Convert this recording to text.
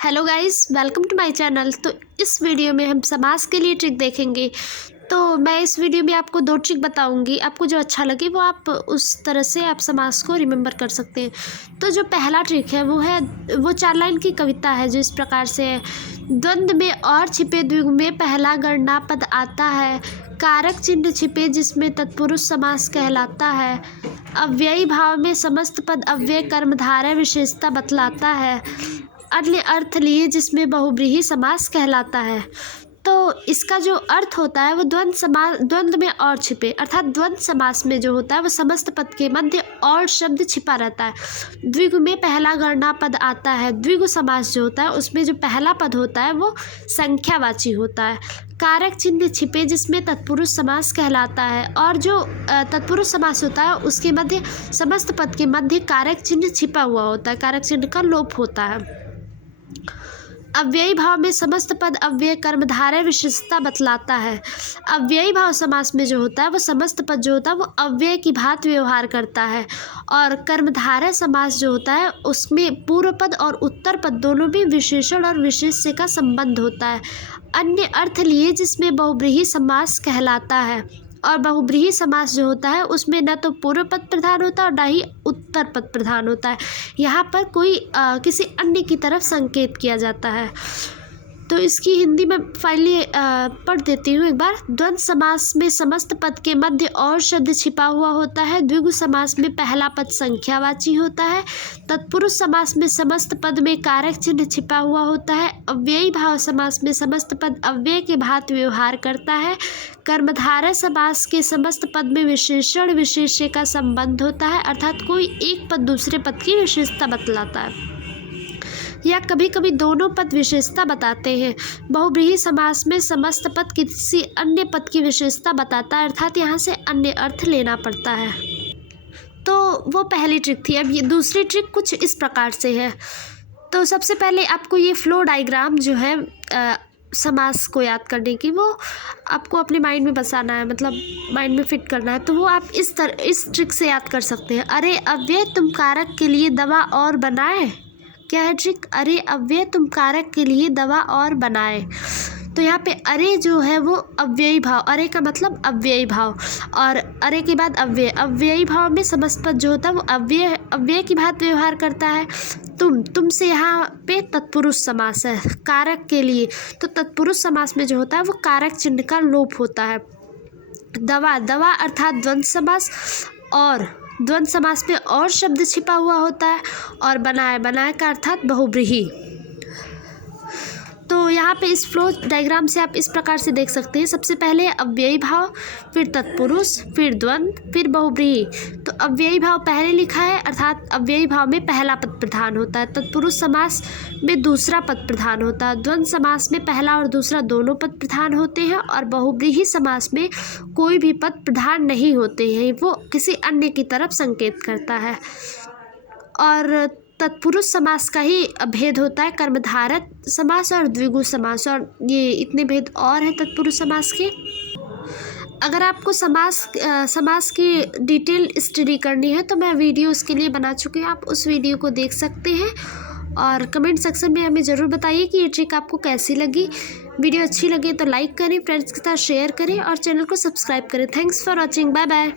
Hello guys, welcome to my channel. तो इस video में हम समास के लिए ट्रिक देखेंगे। तो मैं इस वीडियो में आपको 2 ट्रिक बताऊंगी। आपको जो अच्छा लगे वो आप उस तरह से आप समास को रिमेंबर कर सकते हैं। तो जो पहला ट्रिक है वो 4 लाइन की कविता है, जो इस प्रकार से है। द्वंद्व में और छिपे द्विगु में पहला गणना पद आता है। कारक चिन्ह छिपे जिसमें तत्पुरुष समास कहलाता है। अव्ययी भाव में समस्त पद अव्यय कर्मधारय विशेषता बतलाता है। अन्य अर्थ लिए जिसमें बहुव्रीहि समास कहलाता है। तो इसका जो अर्थ होता है वो द्वंद्व में और छिपे, अर्थात द्वंद्व समास में जो होता है वो समस्त पद के मध्य और शब्द छिपा रहता है। द्विगु में पहला गणना पद आता है। द्विगु समास जो होता है उसमें जो पहला पद होता है वो संख्यावाची होता है। कारक चिन्ह छिपे जिसमें तत्पुरुष समास कहलाता है, और जो तत्पुरुष समास होता है उसके मध्य समस्त पद के मध्य कारक चिन्ह छिपा हुआ होता है, कारक चिन्ह का लोप होता है। अव्ययी भाव में समस्त पद अव्यय कर्मधारय विशेषता बतलाता है। अव्ययी भाव समास में जो होता है वो समस्त पद जो होता है वो अव्यय की भांति व्यवहार करता है, और कर्मधारय समास जो होता है उसमें पूर्व पद और उत्तर पद दोनों भी विशेषण और विशेष्य का संबंध होता है। अन्य अर्थ लिए जिसमें बहुव्रीहि समास कहलाता है, और बहुव्रीहि समास जो होता है उसमें न तो पूर्व पद प्रधान होता है और न ही उत्तर पद प्रधान होता है। यहाँ पर कोई किसी अन्य की तरफ संकेत किया जाता है। तो इसकी हिंदी में फाइनली पढ़ देती हूँ एक बार। द्वंद्व समास में समस्त पद के मध्य और शब्द छिपा हुआ होता है। द्विगु समास में पहला पद संख्यावाची होता है। तत्पुरुष समास में समस्त पद में कारक चिन्ह छिपा हुआ होता है। अव्ययी भाव समास में समस्त पद अव्यय के भांति व्यवहार करता है। कर्मधारय समास के समस्त पद में विशेषण विशेष्य का संबंध होता है, अर्थात कोई एक पद दूसरे पद की विशेषता बतलाता है, या कभी कभी दोनों पद विशेषता बताते हैं। बहुव्रीहि समास में समस्त पद किसी अन्य पद की विशेषता बताता है, अर्थात यहाँ से अन्य अर्थ लेना पड़ता है। तो वो पहली ट्रिक थी। अब ये दूसरी ट्रिक कुछ इस प्रकार से है। तो सबसे पहले आपको ये फ्लो डायग्राम जो है समास को याद करने की, वो आपको अपने माइंड में बसाना है, मतलब माइंड में फिट करना है। तो वो आप इस ट्रिक से याद कर सकते हैं। अरे अव्यय तुम कारक के लिए दवा और बनाए। क्या है ट्रिक? अरे अव्यय तुम कारक के लिए दवा और बनाए। तो यहाँ पे अरे जो है वो अव्ययी भाव, अरे का मतलब अव्ययी भाव, और अरे के बाद अव्ययी भाव में समस्त पद जो होता है वो अव्यय की भांति व्यवहार करता है। तुम से यहाँ पे तत्पुरुष समास है कारक के लिए, तो तत्पुरुष समास में जो होता है वो कारक चिन्ह का लोप होता है। दवा अर्थात द्वंद्व समास, और द्वंद्व समास में और शब्द छिपा हुआ होता है। और बनाए का अर्थात बहुव्रीहि। तो यहाँ पे इस फ्लो डायग्राम से आप इस प्रकार से देख सकते हैं। सबसे पहले अव्ययी भाव, फिर तत्पुरुष, फिर द्वंद्व, फिर बहुव्रीहि। तो अव्ययी भाव पहले लिखा है, अर्थात अव्ययी भाव में पहला पद प्रधान होता है। तत्पुरुष समास में दूसरा पद प्रधान होता है। द्वंद्व समास में पहला और दूसरा दोनों पद प्रधान होते हैं, और बहुव्रीहि समास में कोई भी पद प्रधान नहीं होते हैं, वो किसी अन्य की तरफ संकेत करता है। और तत्पुरुष समास का ही भेद होता है कर्मधारय समास और द्विगु समास, और ये इतने भेद और हैं तत्पुरुष समास के। अगर आपको समास की डिटेल स्टडी करनी है तो मैं वीडियो उसके लिए बना चुकी हूँ, आप उस वीडियो को देख सकते हैं। और कमेंट सेक्शन में हमें ज़रूर बताइए कि ये ट्रिक आपको कैसी लगी। वीडियो अच्छी लगे तो लाइक करें, फ्रेंड्स के साथ शेयर करें और चैनल को सब्सक्राइब करें। Thanks for watching, bye bye.